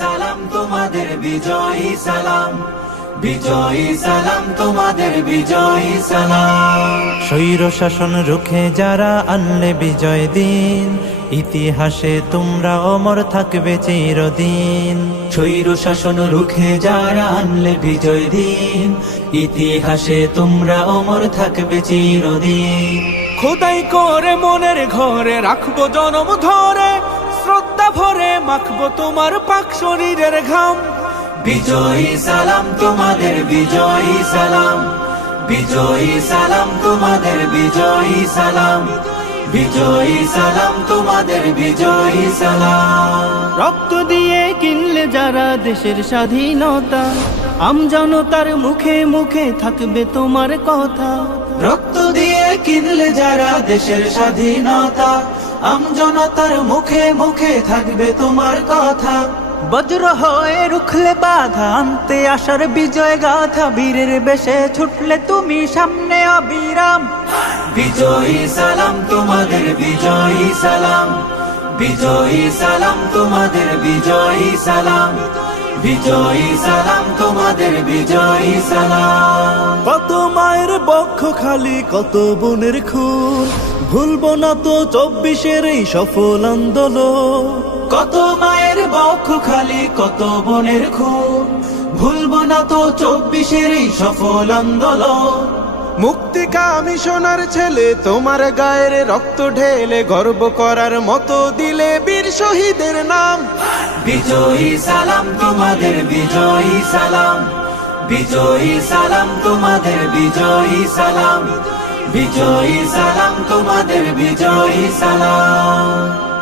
সালাম তোমাদের বিজয়ী সালাম বিজয়ী সালাম তোমাদের বিজয়ী সালাম স্বৈর শাসন রুখে যারা আনলে বিজয় দিন ইতিহাসে তোমরা অমর থাকবে চিরদিন স্বৈর শাসন রুখে যারা আনলে বিজয় দিন ইতিহাসে তোমরা অমর থাকবে চিরদিন খোদাই করে মনের ঘরে রাখবো জনম ধরে শ্রদ্ধা ভরে মাখব তোমার পাক শরীরের ঘাম বিজয়ী সালাম তোমাদের বিজয়ী সালাম বিজয়ী সালাম তোমাদের বিজয়ী সালাম বিজয়ী সালাম তোমাদের বিজয়ী সালাম রক্ত দিয়ে কিনলে যারা দেশের স্বাধীনতা আম জনতার মুখে মুখে থাকবে তোমার কথা রক্ত দিয়ে কিনলে যারা দেশের স্বাধীনতা আমজনতার মুখে মুখে থাকবে তোমার কথা বজ্র হয়ে রুখলে বাধা আনতে আসার বিজয় গাথা বীরের বেশে ছুটলে তুমি সামনে অবিরাম বিজয়ী সালাম তোমাদের বিজয়ী সালাম বিজয়ী সালাম তোমাদের বিজয়ী সালাম বিজয়ী সালাম তোমাদের বিজয়ী সালাম বক্ষ খালি কত বনের খুন ভুলব না তো চব্বিশের এই সফল আন্দোলন কত মায়ের বক্ষ খালি কত বনের খুন ভুলব না তো চব্বিশের এই সফল আন্দোলন মুক্তি আমি সোনার ছেলে তোমার গায়ের রক্ত ঢেলে গর্ব করার মতো দিলে বীর শহীদের নাম বিজয়ী সালাম তোমাদের বিজয়ী সালাম বিজয়ী সালাম তোমাদের বিজয়ী সালাম বিজয়ী সালাম তোমাদের বিজয়ী সালাম